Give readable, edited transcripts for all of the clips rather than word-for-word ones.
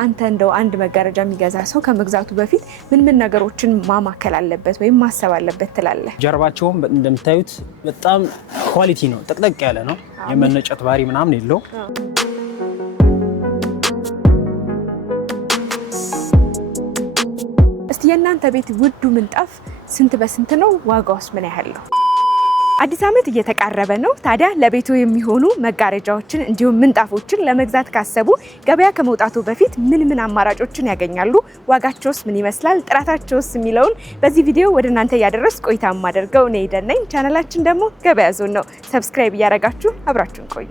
አንተ እንደው አንድ መጋረጃ የሚገዛ ሰው ከመግዛቱ በፊት ምን ነገሮችን ማማከል አለበት ወይም ማሰብ አለበት ትላለህ? ጀርባቸውም እንደምታዩት በጣም ኳሊቲ ነው፣ ጥቅጥቅ ያለ ነው። የመነጨት ባህሪ ምናምን የለው። እስቲ የእናንተ ቤት ውዱ ምንጣፍ ስንት በስንት ነው? ዋጋውስ ምን ያህል ነው? አዲስ ዓመት እየተቃረበ ነው። ታዲያ ለቤቱ የሚሆኑ መጋረጃዎችን እንዲሁም ምንጣፎችን ለመግዛት ካሰቡ ገበያ ከመውጣቱ በፊት ምን አማራጮችን ያገኛሉ? ዋጋቸውስ ምን ይመስላል? ጥራታቸውስ የሚለውን በዚህ ቪዲዮ ወደ እናንተ እያደረስኩ ቆይታ የማደርገው እኔ ኤደን ነኝ። ቻናላችን ደግሞ ገበያ ዞን ነው። ሰብስክራይብ እያደረጋችሁ አብራችሁን ቆዩ።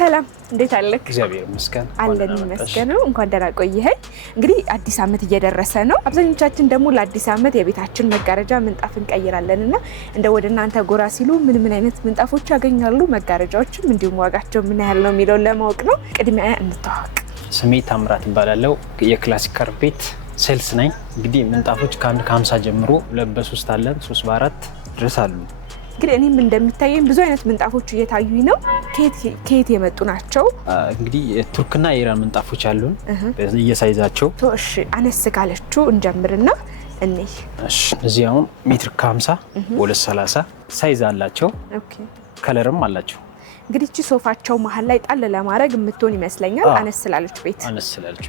ሰላም፣ እንዴት አለክ? እግዚአብሔር ይመስገን አለን ይመስገን። እንኳን ደህና ቆየኸኝ። እንግዲህ አዲስ ዓመት እየደረሰ ነው። አብዛኞቻችን ደግሞ ለአዲስ ዓመት የቤታችን መጋረጃ ምንጣፍ እንቀይራለንና እንደ ወደ እናንተ ጎራ ሲሉ ምን አይነት ምንጣፎች ያገኛሉ? መጋረጃዎችም እንዲሁም ዋጋቸው ምን ያህል ነው የሚለውን ለማወቅ ነው። ቅድሚያ እንተዋወቅ። ስሜ ታምራት እባላለሁ። የክላሲክ ካርፔት ሴልስ ነኝ። እንግዲህ ምንጣፎች ከ150 ጀምሮ 2 በ3 አለን፣ 3 በ4 ድረስ አሉ። እንግዲህ እኔም እንደሚታየኝ ብዙ አይነት ምንጣፎች እየታዩኝ ነው። ከየት የመጡ ናቸው? እንግዲህ ቱርክና የኢራን ምንጣፎች አሉን እየሳይዛቸው። እሺ፣ አነስ ካለችው እንጀምርና እነዚህ እዚህ አሁን ሜትር ከ50 በ230 ሳይዝ አላቸው። ኦኬ፣ ከለርም አላቸው። እንግዲህ እቺ ሶፋቸው መሀል ላይ ጣል ለማድረግ የምትሆን ይመስለኛል። አነስ ስላለች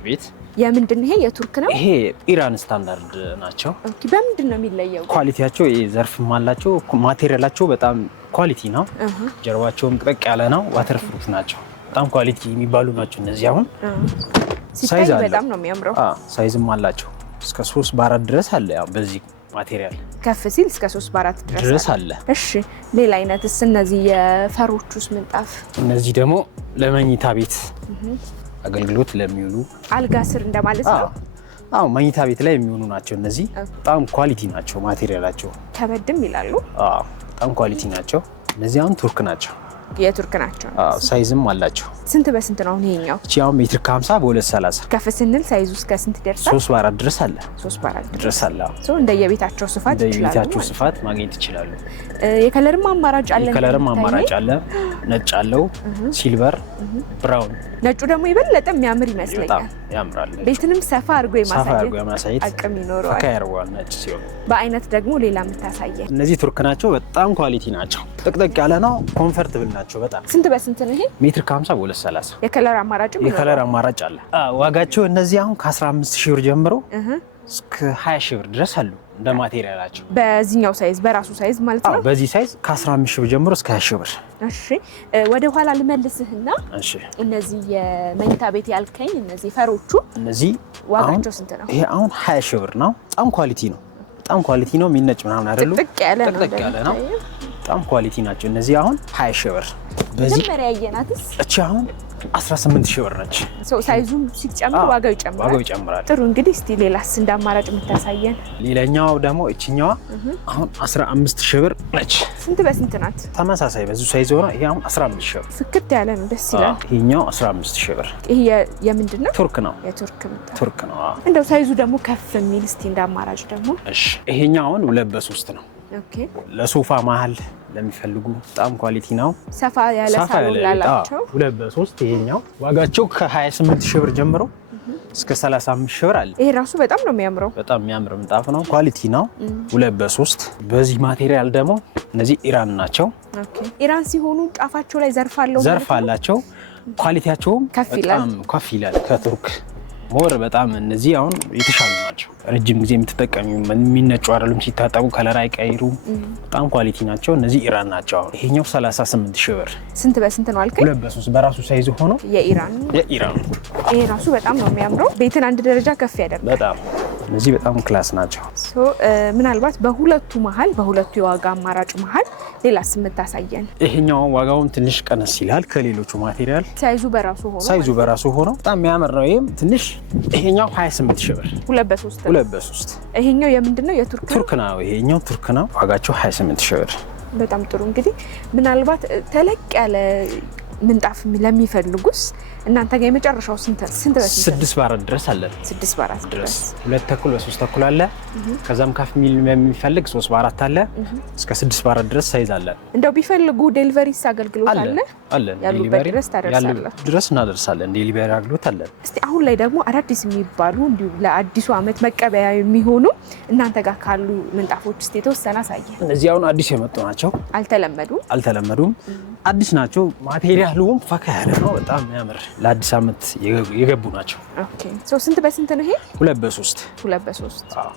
ቤት የምንድን ይሄ የቱርክ ነው? ይሄ ኢራን ስታንዳርድ ናቸው። ኦኬ፣ በምንድን ነው የሚለየው? ኳሊቲያቸው ዘርፍም አላቸው። ማቴሪያላቸው በጣም ኳሊቲ ነው። ጀርባቸውም ጥቅጥቅ ያለ ነው። ዋተር ፍሩት ናቸው። በጣም ኳሊቲ የሚባሉ ናቸው። እነዚህ አሁን ሳይዝ በጣም ነው የሚያምረው። ሳይዝም አላቸው እስከ 3 በ4 ድረስ አለ። ያው በዚህ ማቴሪያል ከፍ ሲል እስከ 3 በ4 ድረስ አለ። እሺ፣ ሌላ አይነትስ? እነዚህ የፈሮቹስ ምንጣፍ? እነዚህ ደግሞ ለመኝታ ቤት አገልግሎት ለሚውሉ አልጋ ስር እንደማለት ነው። አዎ፣ መኝታ ቤት ላይ የሚሆኑ ናቸው። እነዚህ በጣም ኳሊቲ ናቸው። ማቴሪያላቸው ከበድም ይላሉ። አዎ፣ በጣም ኳሊቲ ናቸው። እነዚህ አሁን ቱርክ ናቸው። የቱርክ ናቸው። አዎ፣ ሳይዝም አላቸው። ስንት በስንት ነው ይሄኛው? እቺ አሁን ሜትር ከ50 በ230 ከፍ ስንል ሳይዙ እስከ ስንት ይደርሳል? 3 በ4 ድረስ አለ። 3 በ4 ድረስ አለ። እንደየቤታቸው ስፋት ይችላሉ። እንደየቤታቸው ስፋት ማግኘት ይችላሉ። የከለርም አማራጭ አለ። የከለርም አማራጭ አለ። ነጭ አለው፣ ሲልቨር፣ ብራውን። ነጩ ደግሞ የበለጠ የሚያምር ይመስለኛል። ያምራል። ቤትንም ሰፋ አድርጎ የማሳየት አቅም ይኖረዋል። ከያርዋል ነጭ ሲሆን። በአይነት ደግሞ ሌላ የምታሳየን? እነዚህ ቱርክ ናቸው። በጣም ኳሊቲ ናቸው። ጥቅጥቅ ያለ ነው። ኮምፎርታብል ናቸው በጣም። ስንት በስንት ነው ይሄ? ሜትር ከ50 በ230። የከለር አማራጭ አለ። ዋጋቸው እነዚህ አሁን ከ15 ሺህ ብር ጀምሮ እስከ 20 ሺህ ብር ድረስ አሉ። እንደ ማቴሪያላቸው በዚህኛው ሳይዝ በራሱ ሳይዝ ማለት ነው። በዚህ ሳይዝ ከ15 ሺህ ብር ጀምሮ እስከ 20 ሺህ ብር። እሺ፣ ወደ ኋላ ልመልስህና እነዚህ የመኝታ ቤት ያልከኝ እነዚህ ፈሮቹ እነዚህ ዋጋቸው ስንት ነው? ይሄ አሁን 20 ሺህ ብር ነው። በጣም ኳሊቲ ነው። በጣም ኳሊቲ ነው። የሚነጭ ምናምን አይደሉም። ጥቅጥቅ ያለ ነው። በጣም ኳሊቲ ናቸው። እነዚህ አሁን 20 ሺህ ብር። በዚህ መሪያ ያየናትስ እቺ አሁን 18 ሺህ ብር ነች። ሳይዙም ሲጨምር ዋጋው ይጨምራል። ጥሩ፣ እንግዲህ እስቲ ሌላስ እንደ አማራጭ የምታሳየን? ሌላኛው ደግሞ እቺኛዋ አሁን 15 ሺህ ብር ነች። ስንት በስንት ናት? ተመሳሳይ በዙ ሳይዝ ሆነ። ይሄ አሁን 15 ሺህ ብር ፍክት ያለ ነው፣ ደስ ይላል። ይሄኛው 15 ሺህ ብር። ይሄ የምንድን ነው? ቱርክ ነው። ቱርክ ነው። እንደው ሳይዙ ደግሞ ከፍ የሚል እስቲ እንደ አማራጭ ደግሞ? እሺ፣ ይሄኛው አሁን 2 በ3 ነው። ኦኬ፣ ለሶፋ መሀል ለሚፈልጉ በጣም ኳሊቲ ነው። ሰፋ ያለ ሳሎን ላላቸው 2 በ3። ይሄኛው ዋጋቸው ከ28 ሺህ ብር ጀምሮ እስከ 35 ሺህ ብር አለ። ይሄ ራሱ በጣም ነው የሚያምረው። በጣም የሚያምር ምንጣፍ ነው። ኳሊቲ ነው። 2 በ3። በዚህ ማቴሪያል ደግሞ እነዚህ ኢራን ናቸው። ኦኬ፣ ኢራን ሲሆኑ ጫፋቸው ላይ ዘርፍ አላቸው። ኳሊቲያቸውም በጣም ከፍ ይላል ከቱርክ ሞር። በጣም እነዚህ አሁን የተሻሉ ናቸው። ረጅም ጊዜ የምትጠቀሚው የሚነጩ አይደሉም። ሲታጠቡ ከለር አይቀይሩም። በጣም ኳሊቲ ናቸው። እነዚህ ኢራን ናቸው። አሁን ይሄኛው 38 ሺህ ብር። ስንት በስንት ነው አልከኝ? 2 በ3 በራሱ ሳይዝ ሆኖ የኢራን ይሄ ራሱ በጣም ነው የሚያምረው። ቤትን አንድ ደረጃ ከፍ ያደርጋል በጣም። እነዚህ በጣም ክላስ ናቸው። ምናልባት በሁለቱ የዋጋ አማራጭ መሀል ሌላስ የምታሳየን? ይሄኛው ዋጋውን ትንሽ ቀነስ ይላል ከሌሎቹ ማቴሪያል። ሳይዙ በራሱ ሆኖ በጣም የሚያምር ነው። ይሄም ትንሽ ይሄኛው 28 ሺህ ብር 2 በ3። ይሄኛው የምንድን ነው? ቱርክ ነው። ይሄኛው ቱርክ ነው። ዋጋቸው 28 ሺህ ብር። በጣም ጥሩ። እንግዲህ ምናልባት ተለቅ ያለ ምንጣፍ ለሚፈልጉስ እናንተ ጋር የመጨረሻው ስንት በስንት? 6 በ4 ድረስ አለ። 6 በ4 ድረስ 2 ተኩል በ3 ተኩል አለ። ከዛም ከፍ ሚል የሚፈልግ 3 በ4 አለ እስከ 6 በ4 ድረስ ሳይዝ አለ። እንደው ቢፈልጉ ዴሊቨሪስ አገልግሎት አለ? ያሉበት ድረስ ታደርሳላችሁ? ድረስ እናደርሳለን። ዴሊቨሪ አገልግሎት አለ። እስቲ አሁን ላይ ደግሞ አዳዲስ የሚባሉ እንዲሁ ለአዲሱ ዓመት መቀበያ የሚሆኑ እናንተ ጋር ካሉ ምንጣፎች እስቲ የተወሰነ አሳየን። እነዚህ አሁን አዲስ የመጡ ናቸው። አልተለመዱም። አዲስ ናቸው። ማቴሪያሉም ፈካ ያለ ነው። በጣም የሚያምር ለአዲስ ዓመት የገቡ ናቸው። ኦኬ ሶ ስንት በስንት ነው ይሄ? 2 በ3 አዎ።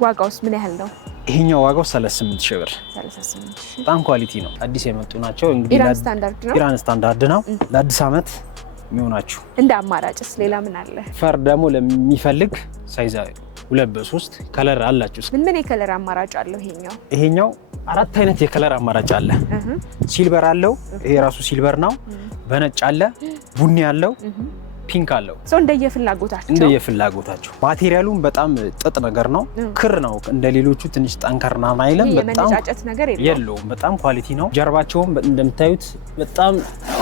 ዋጋውስ ምን ያህል ነው? ይሄኛው ዋጋው 38 ሺህ ብር። 38 ሺህ። በጣም ኳሊቲ ነው። አዲስ የመጡ ናቸው። እንግዲህ ኢራን ስታንዳርድ ነው። ለአዲስ ዓመት የሚሆናችሁ። እንደ አማራጭስ ሌላ ምን አለ? ፈር ደግሞ ለሚፈልግ ሳይዝ 2 በ3 ከለር አላችሁ። ምን የከለር አማራጭ አለው ይሄኛው 4 አይነት የከለር አማራጭ አለ። ሲልቨር አለው። ይሄ ራሱ ሲልቨር ነው። በነጭ አለ፣ ቡኒ አለው፣ ፒንክ አለው። እንደየፍላጎታቸው ማቴሪያሉም በጣም ጥጥ ነገር ነው። ክር ነው። እንደሌሎቹ ትንሽ ጠንከርና አይልም። በጣም የለውም። በጣም ኳሊቲ ነው። ጀርባቸውም እንደምታዩት በጣም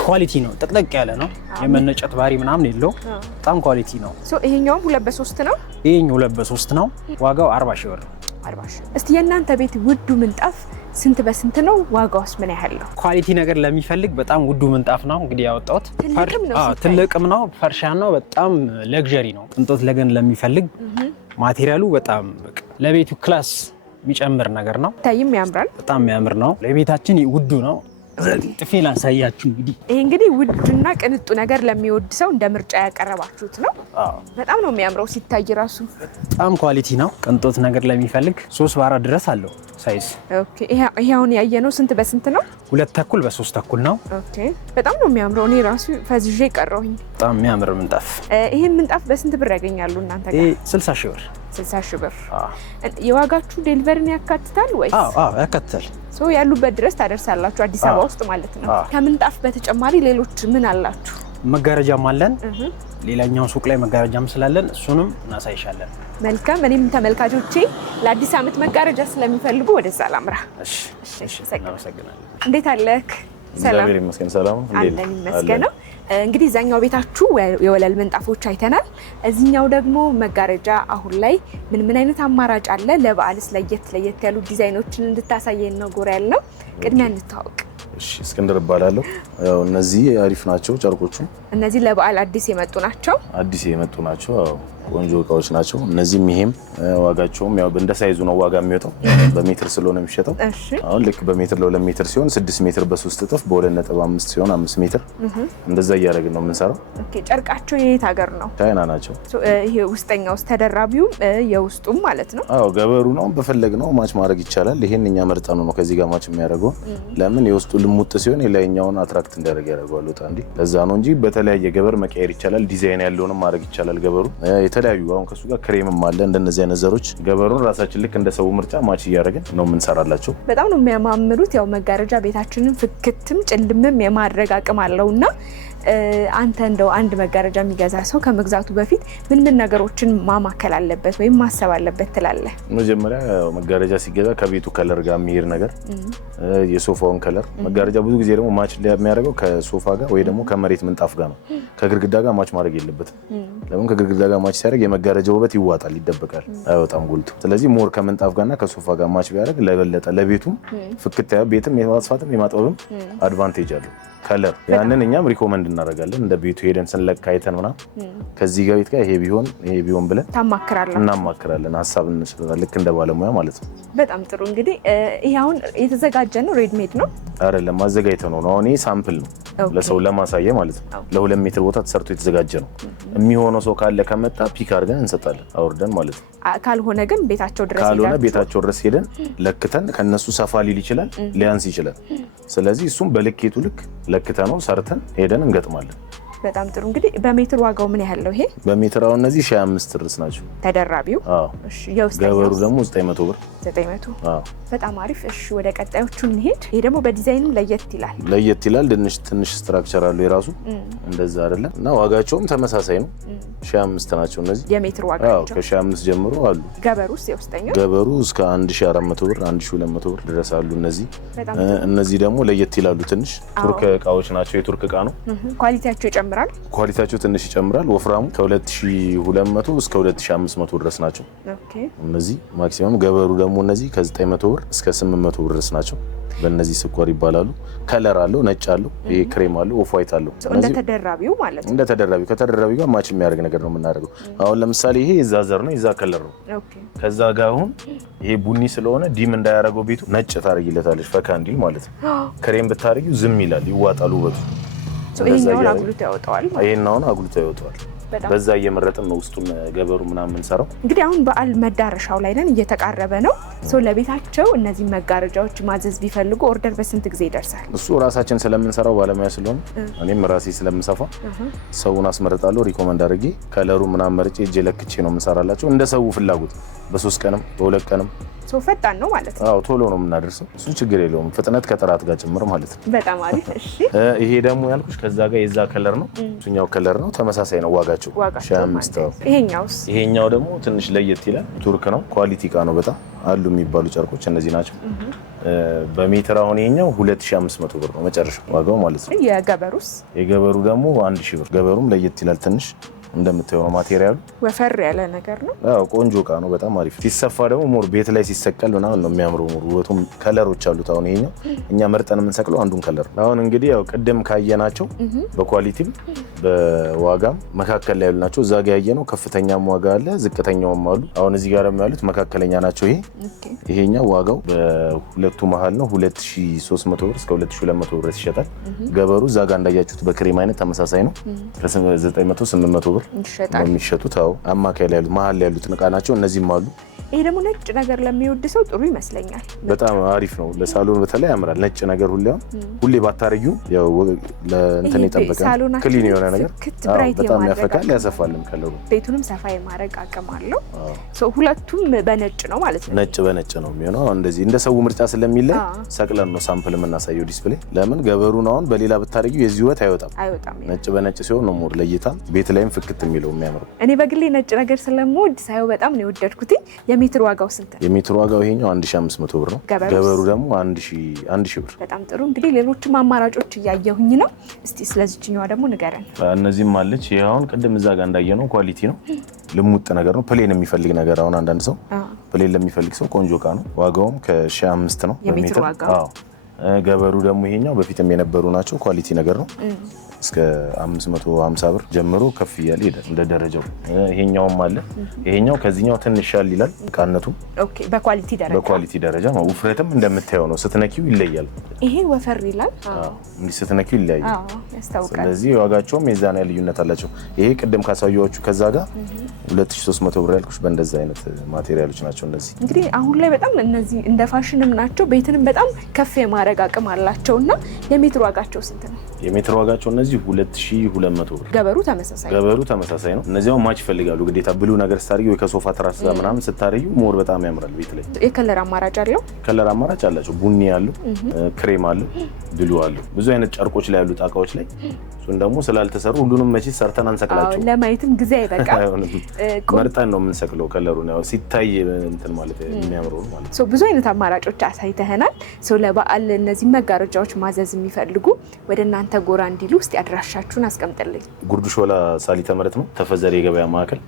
ኳሊቲ ነው። ጥቅጥቅ ያለ ነው። የመነጨት ባህሪ ምናምን የለው። በጣም ኳሊቲ ነው። ይሄኛውም 2 በ3 ነው። ይሄኛው 2 በ3 ነው። ዋጋው 40 ሺህ ብር ነው። 40 ሺህ። እስቲ የእናንተ ቤት ውዱ ምንጣፍ ስንት በስንት ነው? ዋጋውስ ምን ያህል ነው? ኳሊቲ ነገር ለሚፈልግ በጣም ውዱ ምንጣፍ ነው እንግዲህ ያወጣሁት። ትልቅም ነው፣ ፈርሻ ነው። በጣም ለግዠሪ ነው። ቅንጦት ለገን ለሚፈልግ ማቴሪያሉ በጣም ለቤቱ ክላስ የሚጨምር ነገር ነው። ታይም ያምራል። በጣም የሚያምር ነው። ለቤታችን ውዱ ነው። ጥፌ ላሳያችሁ። እንግዲህ ውድና ቅንጡ ነገር ለሚወድ ሰው እንደ ምርጫ ያቀረባችሁት ነው። በጣም ነው የሚያምረው ሲታይ ራሱ። በጣም ኳሊቲ ነው። ቅንጦት ነገር ለሚፈልግ 3 በ4 ድረስ አለው ሳይዝ። ኦኬ ይሄ አሁን ያየነው ስንት በስንት ነው? 2 ተኩል በ3 ተኩል ነው። ኦኬ በጣም ነው የሚያምረው። እኔ ራሱ ፈዝዤ ቀረሁኝ። በጣም የሚያምር ምንጣፍ። ይሄን ምንጣፍ በስንት ብር ያገኛሉ እናንተ ጋር? 60 ሺህ ብር። 60 ሺህ ብር። የዋጋችሁ ዴሊቨሪን ያካትታል ወይስ? ያካትታል። ያሉበት ድረስ ታደርሳላችሁ አዲስ አበባ ውስጥ ማለት ነው። ከምንጣፍ በተጨማሪ ሌሎች ምን አላችሁ? መጋረጃም አለን። ሌላኛው ሱቅ ላይ መጋረጃም ስላለን እሱንም እናሳይሻለን። መልካም። እኔም ተመልካቾቼ ለአዲስ ዓመት መጋረጃ ስለሚፈልጉ ወደዛ ላምራ። እሺ፣ እናመሰግናለን። እንዴት አለክ? ሰላም ይመስገን። ሰላም አለን ይመስገን። እንግዲህ እዛኛው ቤታችሁ የወለል ምንጣፎች አይተናል። እዚህኛው ደግሞ መጋረጃ አሁን ላይ ምን አይነት አማራጭ አለ? ለበዓልስ ለየት ያሉ ዲዛይኖችን እንድታሳየን ነው ጎራ ያልነው። ቅድሚያ እንታወቅ። እሺ፣ እስክንድር እባላለሁ። ያው እነዚህ አሪፍ ናቸው ጨርቆቹ። እነዚህ ለበዓል አዲስ የመጡ ናቸው። ቆንጆ እቃዎች ናቸው። እነዚህም ይሄም ዋጋቸውም ያው እንደ ሳይዙ ነው ዋጋ የሚወጣው። በሜትር ስለሆነ የሚሸጠው። አሁን ልክ በሜትር ለ2 ሜትር ሲሆን 6 ሜትር በ3 እጥፍ በ2.5 ሲሆን 5 ሜትር እንደዛ እያደረግን ነው የምንሰራው። ኦኬ ጨርቃቸው የት ሀገር ነው? ቻይና ናቸው። ይሄ ውስጠኛው ተደራቢው የውስጡም ማለት ነው? አዎ ገበሩ ነው። በፈለግነው ማች ማድረግ ይቻላል። ይሄን እኛ መርጠኑ ነው ከዚህ ጋር ማች የሚያደርገው። ለምን የውስጡ ልሙጥ ሲሆን የላይኛውን አትራክት እንዲያደርግ ያደርገዋል። እንዴ ለዛ ነው እንጂ በተለያየ ገበር መቀየር ይቻላል። ዲዛይን ያለውንም ማድረግ ይቻላል። ገበሩ የተለያዩ አሁን ከሱ ጋር ክሬምም አለ። እንደነዚህ አይነት ዘሮች ገበሩን ራሳችን ልክ እንደ ሰው ምርጫ ማች እያደረግን ነው የምንሰራላቸው። በጣም ነው የሚያማምሩት። ያው መጋረጃ ቤታችንን ፍክትም ጭልምም የማድረግ አቅም አለውና አንተ እንደው አንድ መጋረጃ የሚገዛ ሰው ከመግዛቱ በፊት ምን ነገሮችን ማማከል አለበት ወይም ማሰብ አለበት ትላለህ? መጀመሪያ መጋረጃ ሲገዛ ከቤቱ ከለር ጋር የሚሄድ ነገር፣ የሶፋውን ከለር። መጋረጃ ብዙ ጊዜ ደግሞ ማች የሚያደርገው ከሶፋ ጋር ወይ ደግሞ ከመሬት ምንጣፍ ጋር ነው። ከግድግዳ ጋር ማች ማድረግ የለበትም። ለምን? ከግድግዳ ጋር ማች ሲያደርግ የመጋረጃ ውበት ይዋጣል፣ ይደበቃል፣ አይወጣም ጎልቶ። ስለዚህ ሞር ከምንጣፍ ጋርና ከሶፋ ጋር ማች ቢያደርግ ለበለጠ ለቤቱም ፍክት ቤትም የማስፋትም የማጥበብም አድቫንቴጅ አለው። ከለር ያንን እኛም ሪኮመንድ እናደርጋለን። እንደ ቤቱ ሄደን ስንለካ አይተን ምናምን ከዚህ ጋር ቤት ጋር ይሄ ቢሆን ብለን እናማክራለን። ሀሳብ እንሰጣለን፣ ልክ እንደ ባለሙያ ማለት ነው። በጣም ጥሩ። እንግዲህ ይሄ አሁን የተዘጋጀ ነው? ሬድ ሜድ ነው አይደለም? አዘጋጅተን ነው። አሁን ይሄ ሳምፕል ነው ለሰው ለማሳየ ማለት ነው። ለ2 ሜትር ቦታ ተሰርቶ የተዘጋጀ ነው። የሚሆነው ሰው ካለ ከመጣ ፒክ አድርገን እንሰጣለን አውርደን ማለት ነው። ካልሆነ ግን ቤታቸው ድረስ ሄደን ለክተን ከነሱ ሰፋ ሊል ይችላል፣ ሊያንስ ይችላል። ስለዚህ እሱም በልኬቱ ልክ ለክተ ነው ሰርተን ሄደን እንገጥማለን። በጣም ጥሩ። እንግዲህ በሜትር ዋጋው ምን ያህል ነው ይሄ? በሜትር አሁን እነዚህ 15 ድረስ ናቸው ተደራቢው። እሺ ገበሩ ደግሞ 900 ብር። 900 በጣም አሪፍ። እሺ ወደ ቀጣዮቹ እንሄድ። ይሄ ደግሞ በዲዛይንም ለየት ይላል። ትንሽ ስትራክቸር አለው የራሱ እንደዛ አይደለም እና ዋጋቸውም ተመሳሳይ ነው። 1500 ናቸው እነዚህ የሜትር ዋጋቸው። ከ15 ጀምሮ አሉ። ገበሩስ የውስጠኛው? ገበሩ እስከ 1400 ብር 1200 ብር ድረስ አሉ እነዚህ ደግሞ ለየት ይላሉ። ትንሽ ቱርክ እቃዎች ናቸው። የቱርክ እቃ ነው። ኳሊቲያቸው ይጨምራል? ኳሊቲያቸው ትንሽ ይጨምራል። ወፍራሙ ከ2200 እስከ 2500 ድረስ ናቸው። ኦኬ እነዚህ ማክሲመም። ገበሩ ደግሞ እነዚህ ከ900 ብር እስከ 800 ብር ድረስ ናቸው። በእነዚህ ስኳር ይባላሉ። ከለር አለው፣ ነጭ አለው፣ ይሄ ክሬም አለው፣ ኦፍ ዋይት አለው። እንደ ተደራቢው ማለት ነው። እንደ ተደራቢው ከተደራቢው ጋር ማች የሚያደርግ ነገር ነው የምናደርገው። አሁን ለምሳሌ ይሄ የዛ ዘር ነው፣ የዛ ከለር ነው። ኦኬ ከዛ ጋር አሁን ይሄ ቡኒ ስለሆነ ዲም እንዳያደርገው ቤቱ ነጭ ታደርጊለታለሽ፣ ፈካ እንዲል ማለት ነው። ክሬም ብታደርጊው ዝም ይላል፣ ይዋጣል ውበቱ። ይሄኛውን አጉልቶ ያወጣዋል ማለት ነው። ይሄኛውን አጉልቶ ያወጣዋል። በዛ እየመረጥን ነው ውስጡን ገበሩ ምናምን የምንሰራው። እንግዲህ አሁን በዓል መዳረሻው ላይ ነን፣ እየተቃረበ ነው። ለቤታቸው እነዚህ መጋረጃዎች ማዘዝ ቢፈልጉ ኦርደር በስንት ጊዜ ይደርሳል? እሱ ራሳችን ስለምንሰራው ባለሙያ ስለሆነ እኔም ራሴ ስለምሰፋ ሰውን አስመርጣለሁ። ሪኮመንድ አድርጌ ከለሩ ምናምን መርጬ እጄ ለክቼ ነው የምንሰራላቸው። እንደ ሰው ፍላጎት በ3 ቀንም በ2 ቀንም ፈጣን ነው ማለት ነው። አዎ ቶሎ ነው የምናደርሰው። እሱ ችግር የለውም። ፍጥነት ከጥራት ጋር ጭምር ማለት ነው። በጣም አሪፍ። እሺ ይሄ ደግሞ ያልኩሽ ከዛ ጋር የዛ ከለር ነው፣ እሱኛው ከለር ነው። ተመሳሳይ ነው ዋጋቸው 5 ነው። ይሄኛው ደግሞ ትንሽ ለየት ይላል። ቱርክ ነው፣ ኳሊቲ እቃ ነው። በጣም አሉ የሚባሉ ጨርቆች እነዚህ ናቸው። በሜትር አሁን ይሄኛው 2500 ብር ነው መጨረሻው ዋጋው ማለት ነው። የገበሩ ደግሞ 1000 ብር። ገበሩም ለየት ይላል ትንሽ እንደምታየው ነው። ማቴሪያሉ ወፈር ያለ ነገር ነው። አዎ ቆንጆ እቃ ነው። በጣም አሪፍ። ሲሰፋ ደግሞ ሞር ቤት ላይ ሲሰቀል ምናምን ነው የሚያምረው። ሞር ውበቱም ከለሮች አሉት። አሁን ይሄኛው እኛ መርጠን የምንሰቅለው አንዱን ከለር ነው። አሁን እንግዲህ ያው ቅድም ካየናቸው በኳሊቲም በዋጋም መካከል ላይ ያሉ ናቸው። እዛ ጋር ያየነው ከፍተኛም ዋጋ አለ፣ ዝቅተኛውም አሉ። አሁን እዚህ ጋር ያሉት መካከለኛ ናቸው። ይሄኛው ዋጋው በሁለቱ መሀል ነው። 2300 ብር እስከ 2200 ብር ይሸጣል። ገበሩ እዛ ጋር እንዳያችሁት በክሬም አይነት ተመሳሳይ ነው። ከ900 800 ብር ነው የሚሸጡት። አዎ አማካይ ላይ ያሉት መሀል ላይ ያሉት እቃ ናቸው። እነዚህም አሉ። ይሄ ደግሞ ነጭ ነገር ለሚወድ ሰው ጥሩ ይመስለኛል። በጣም አሪፍ ነው። ለሳሎን በተለይ ያምራል። ነጭ ነገር ሁሌ ባታረጊው ያው ለእንትን የጠበቀ ክሊን የሆነ ነገር በጣም ያፈካል፣ ያሰፋልም ከለሩ። ቤቱንም ሰፋ የማድረግ አቅም አለው። ሁለቱም በነጭ ነው ማለት ነው። ነጭ በነጭ ነው የሚሆነው። እንደዚህ እንደ ሰው ምርጫ ስለሚለይ ሰቅለን ነው ሳምፕል የምናሳየው ዲስፕሌይ። ለምን ገበሩን አሁን በሌላ ብታረጊው የዚህ ውበት አይወጣም። ነጭ በነጭ ሲሆን ነው ሞር ለይታ ቤት ላይም ፍክት የሚለው የሚያምረው። እኔ በግሌ ነጭ ነገር ስለምወድ ሳየው በጣም ነው የወደድኩት። የሜትር ዋጋው ስንት ነው? የሜትር ዋጋው ይሄኛው 1500 ብር ነው። ገበሩ ደግሞ 1000 ብር። በጣም ጥሩ። እንግዲህ ሌሎችም አማራጮች እያየሁኝ ነው። እስቲ ስለዚህኛዋ ደግሞ ንገረን። እነዚህም አለች። ይሄ አሁን ቅድም እዛ ጋር እንዳየነው ኳሊቲ ነው፣ ልሙጥ ነገር ነው። ፕሌን የሚፈልግ ነገር አሁን አንዳንድ ሰው ፕሌን ለሚፈልግ ሰው ቆንጆ እቃ ነው። ዋጋውም ከ1500 ነው በሜትር። አዎ ገበሩ ደግሞ ይሄኛው በፊትም የነበሩ ናቸው። ኳሊቲ ነገር ነው። እስከ 550 ብር ጀምሮ ከፍ እያለ ይሄዳል እንደ ደረጃው። ይሄኛውም አለ። ይሄኛው ከዚህኛው ትንሽ ሻል ይላል ቃነቱ። ኦኬ በኳሊቲ ደረጃ ነው። ውፍረትም እንደምታየው ነው። ስትነኪው ይለያል። ይሄ ወፈር ይላል። እንዲህ ስትነኪው ይለያል። ያስታውቃል። ስለዚህ ዋጋቸውም የዛን ያህል ልዩነት አላቸው። ይሄ ቅድም ካሳየኋችሁ ከዛ ጋር 2300 ብር ያልኩሽ በእንደዛ አይነት ማቴሪያሎች ናቸው። እነዚህ እንግዲህ አሁን ላይ በጣም እነዚህ እንደ ፋሽንም ናቸው። ቤትንም በጣም ከፍ የማድረግ አቅም አላቸውና የሜትር ዋጋቸው ስንት ነው? የሜትር ዋጋቸው እነዚህ 2200 ብር። ገበሩ ተመሳሳይ ነው። እነዚያው ማች ይፈልጋሉ ግዴታ። ብሉ ነገር ስታደርጊው ወይ ከሶፋ ትራስ ጋር ምናምን ስታደርጊው ሞር በጣም ያምራል ቤት ላይ። የከለር አማራጭ አለው? ከለር አማራጭ አላቸው። ቡኒ አለው፣ ክሬም አለው፣ ብሉ አለው። ብዙ አይነት ጨርቆች ላይ ያሉ ጣቃዎች ላይ እሱን ደግሞ ስላልተሰሩ ሁሉንም መቼ ሰርተን አንሰቅላቸው። ለማየትም ጊዜ አይበቃም። መርጠን ነው የምንሰቅለው። ከለሩን ያው ሲታይ እንትን ማለት የሚያምረው ማለት ነው። ብዙ አይነት አማራጮች አሳይተህናል። ለበዓል እነዚህ መጋረጃዎች ማዘዝ የሚፈልጉ ወደ እናንተ ጎራ እንዲሉ ውስጥ ያድራሻችሁን አስቀምጥልኝ። ጉርድ ሾላ ሳሊተ ምሕረት ነው ተፈዘሪ የገበያ ማዕከል።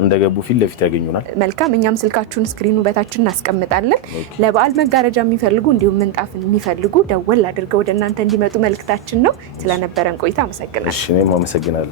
እንደገቡ ፊት ለፊት ያገኙናል። መልካም። እኛም ስልካችሁን ስክሪኑ በታችን እናስቀምጣለን። ለበዓል መጋረጃ የሚፈልጉ እንዲሁም ምንጣፍ የሚፈልጉ ደወል አድርገው ወደ እናንተ እንዲመጡ መልእክታችን ነው። ስለነበረን ቆይታ አመሰግናለሁ። እሺ እኔም አመሰግናለሁ።